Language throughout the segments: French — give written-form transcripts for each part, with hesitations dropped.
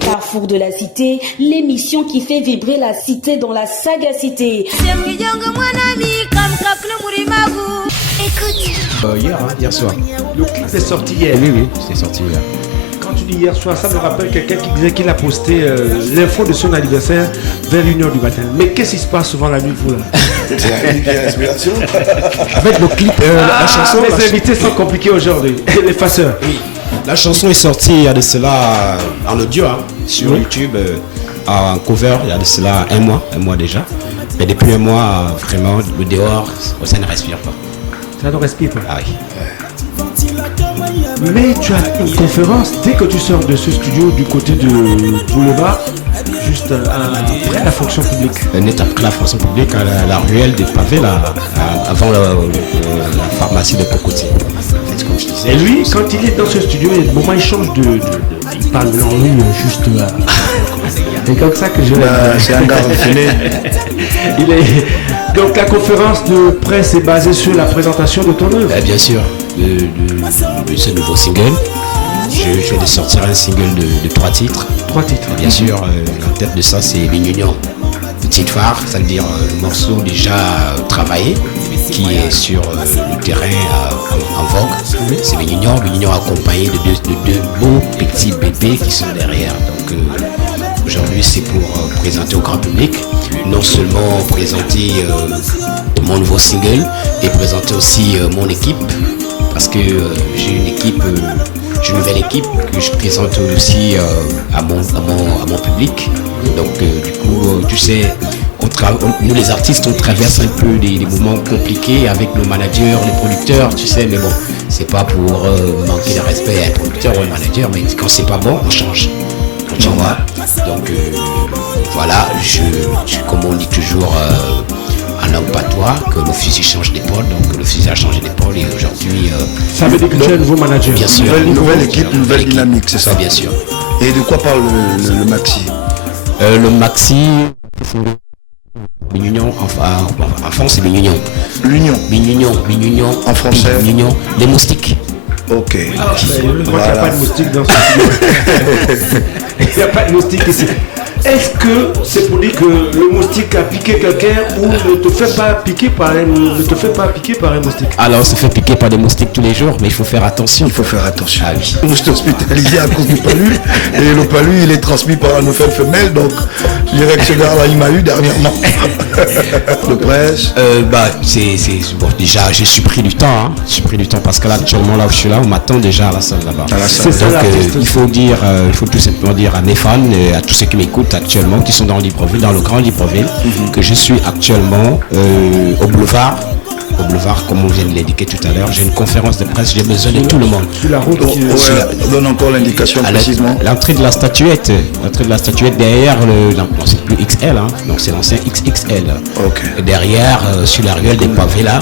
Carrefour de la Cité, l'émission qui fait vibrer la cité dans la sagacité. Hier soir. Le clip est sorti hier. Oui, c'est sorti hier. Quand tu dis hier soir, ça me rappelle quelqu'un qui disait qu'il a posté l'info de son anniversaire vers 1h du matin. Mais qu'est-ce qui se passe souvent la nuit, vous là? C'est une inspiration. Avec le clip, la chanson. Les invités sont compliqués aujourd'hui. Les faceurs. La chanson est sortie il y a de cela en audio sur YouTube, en cover il y a de cela un mois déjà. Mais depuis un mois, vraiment, le dehors, ça ne respire pas. Ça ne respire pas. Ah oui. Mais tu as une conférence dès que tu sors de ce studio du côté de Boulevard, juste après la fonction publique. Net après la fonction publique, à la ruelle des pavés, là, avant la pharmacie de Cocotier. Et lui, quand il est dans ce studio, il y a des moments, il change il parle en lui, juste là. C'est comme ça que je l'ai. C'est un gars raffiné. Donc la conférence de presse est basée sur la présentation de ton œuvre. Bien sûr, de ce nouveau single. Je vais sortir un single de 3 titres. 3 titres. Bien sûr, en tête de ça, c'est L'Union. Petite phare, ça veut dire le morceau déjà travaillé, qui est sur le terrain en vogue. C'est L'Union accompagné de deux beaux petits bébés qui sont derrière. Donc aujourd'hui, c'est pour présenter au grand public, non seulement présenter mon nouveau single, et présenter aussi mon équipe, parce que j'ai une nouvelle équipe que je présente aussi à mon public. Donc du coup, tu sais, nous les artistes, on traverse un peu des moments compliqués avec nos managers, les producteurs, tu sais, mais bon, c'est pas pour manquer de respect à un producteur ou un manager, mais quand c'est pas bon, on change. Tu vois. Donc voilà, comme on dit toujours en langue patois, que le fusil change d'épaule, donc le fusil a changé d'épaule et aujourd'hui... ça veut dire que tu es un nouveau manager. Bien sûr. Nouvelle équipe, nouvelle dynamique, c'est ça? Bien sûr. Et de quoi parle le maxi? Le maxi, L'Union, en France c'est L'Union. L'Union. En français? L'Union, les moustiques. Ok. Je crois qu'il n'y a pas de moustique dans ce studio. Il n'y a pas de moustique ici. Est-ce que c'est pour dire que le moustique a piqué quelqu'un ou ne te fait pas piquer par un moustique? Alors, on se fait piquer par des moustiques tous les jours, mais il faut faire attention. Il faut faire attention. Ah oui. Nous, je suis hospitalisé à cause du palu. Et le palu, il est transmis par un ophèle femelle. Donc, je dirais que ce gars-là, il m'a eu dernièrement. Le presse. Bon, déjà, j'ai pris du temps. J'ai pris du temps parce que là, actuellement, là où je suis là, on m'attend déjà à la salle là-bas. Donc, il faut tout simplement dire à mes fans, à tous ceux qui m'écoutent actuellement, qui sont dans Libreville, dans le grand Libreville, que je suis actuellement au boulevard, comme on vient de l'indiquer tout à l'heure. J'ai une conférence de presse, j'ai besoin de tout le monde. Sur la route. Donne encore l'indication précisément. L'entrée de la statuette derrière c'est plus XL, donc c'est l'ancien XXL. Okay. Et derrière, sur la ruelle des pavés là,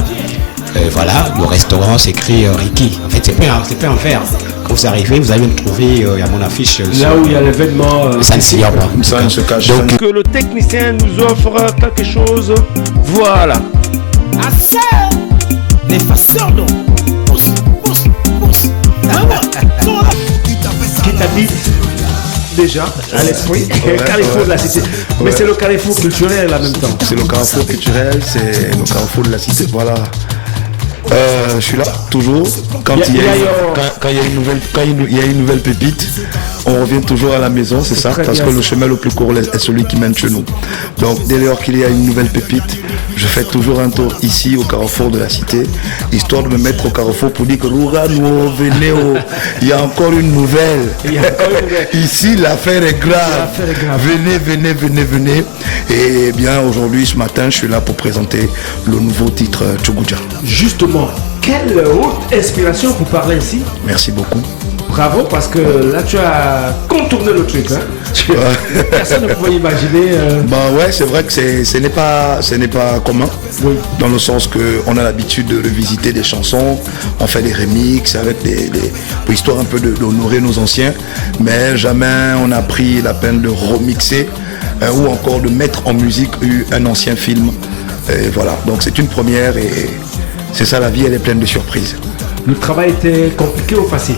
voilà, le restaurant s'écrit Ricky. En fait, c'est pas un verre. Quand vous arrivez, vous allez me trouver à mon affiche. Là où il y a l'événement. Ça ne s'ignore pas. Ça ne se cache. Donc que le technicien nous offre quelque chose. Voilà. Les faceurs, non. Pousse. Qui t'habite déjà à l'esprit. Carrefour de la cité. Mais c'est le carrefour culturel en même temps. C'est le carrefour culturel, c'est le carrefour de la cité. Voilà. Je suis là toujours. Quand il y a une nouvelle pépite, on revient toujours à la maison, c'est ça, parce que le chemin le plus court est celui qui mène chez nous. Donc dès lors qu'il y a une nouvelle pépite, je fais toujours un tour ici au carrefour de la cité, histoire de me mettre au carrefour pour dire que Rougano, venez, il y a encore une nouvelle. Ici l'affaire est grave. Venez. Et bien aujourd'hui, ce matin, je suis là pour présenter le nouveau titre Tchougoudja. Justement, quelle haute inspiration pour parler ici. Merci beaucoup. Bravo, parce que là tu as contourné le truc. Personne ne pouvait imaginer. Ouais, c'est vrai que ce n'est pas commun. Oui. Dans le sens qu'on a l'habitude de revisiter des chansons, on fait des remixes avec pour histoire un peu d'honorer nos anciens, mais jamais on a pris la peine de remixer ou encore de mettre en musique un ancien film. Et voilà, donc c'est une première et c'est ça la vie, elle est pleine de surprises. Le travail était compliqué ou facile?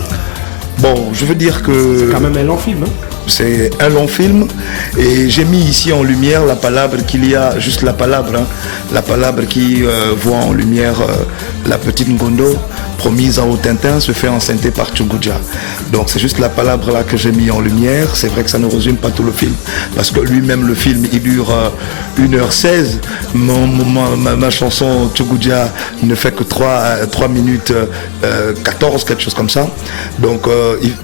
Bon, je veux dire que... C'est quand même un long film. Hein? C'est un long film et j'ai mis ici en lumière la palabre qu'il y a, juste la palabre qui voit en lumière la petite Ngondo promise à Tintin se fait enceinter par Tchougoudja. Donc c'est juste la palabre là que j'ai mis en lumière. C'est vrai que ça ne résume pas tout le film parce que lui-même le film il dure 1h16. Ma chanson Tchougoudja ne fait que 3 minutes 14, quelque chose comme ça. Donc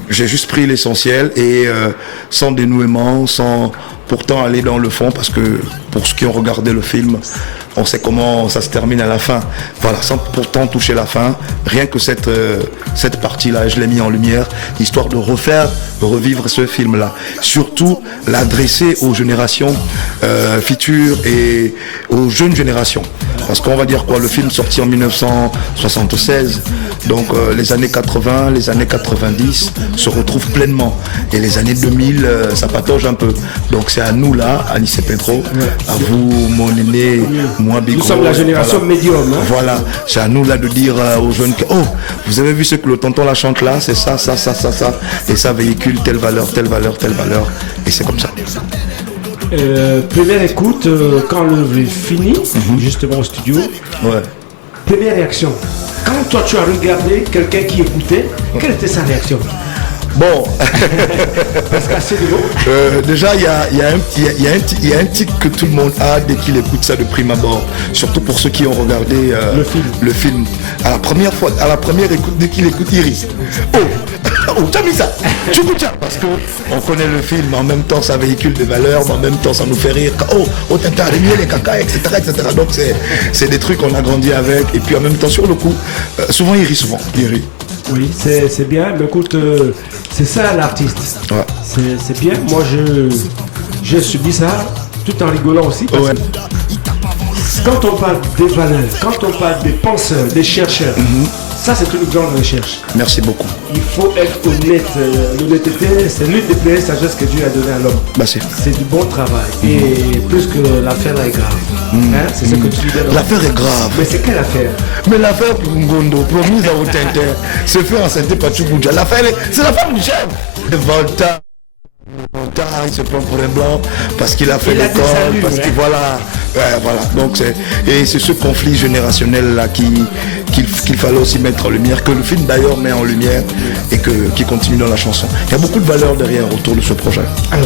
j'ai juste pris l'essentiel et sans dénouement, sans pourtant aller dans le fond, parce que pour ceux qui ont regardé le film, on sait comment ça se termine à la fin. Voilà, sans pourtant toucher la fin, rien que cette partie-là, je l'ai mis en lumière, histoire de revivre ce film-là. Surtout l'adresser aux générations futures et aux jeunes générations. Parce qu'on va dire quoi, le film sorti en 1976, donc les années 80, les années 90 se retrouvent pleinement. Et les années 2000, ça patauge un peu. Donc c'est à nous là, Anis et Pedro, à vous, mon aîné, moi, Big. Nous sommes la génération médium. Hein? Voilà, c'est à nous là de dire aux jeunes que, oh, vous avez vu ce que le tonton la chante là, c'est ça. Et ça véhicule telle valeur. Et c'est comme ça. Première écoute, quand l'œuvre est finie, justement au studio, première réaction. Quand toi tu as regardé quelqu'un qui écoutait, quelle était sa réaction? Bon, parce qu'assez de l'eau. Déjà, il y a un tic que tout le monde a dès qu'il écoute ça de prime abord. Surtout pour ceux qui ont regardé le film. À la première écoute, dès qu'il écoute, il rit. Oh, tu as mis ça, tu écoutes ça. Parce qu'on connaît le film, en même temps ça véhicule des valeurs, mais en même temps ça nous fait rire. Oh, t'as réuni les caca, etc. Donc c'est des trucs qu'on a grandi avec. Et puis en même temps, sur le coup, souvent il rit. Oui, c'est bien, mais écoute, c'est ça l'artiste. Ouais. C'est bien, moi j'ai subi ça tout en rigolant aussi. Parce que quand on parle des valeurs, quand on parle des penseurs, des chercheurs, ça c'est une grande recherche. Merci beaucoup. Il faut être honnête. L'honnêteté, c'est l'une des plus sagesses que Dieu a donné à l'homme. C'est du bon travail. Et plus que l'affaire est grave. Hein? C'est ce que tu dis. L'affaire est grave. Mais c'est quelle affaire? Mais l'affaire pour Ngondo, promise à Tintin, se fait enceinter par Tchougoudja. C'est la femme du chef. Volta, il se prend pour un blanc parce qu'il a fait l'école, parce que voilà. Donc c'est ce conflit générationnel là qu'il fallait aussi mettre en lumière, que le film d'ailleurs met en lumière et qui continue dans la chanson. Il y a beaucoup de valeurs derrière autour de ce projet. Alors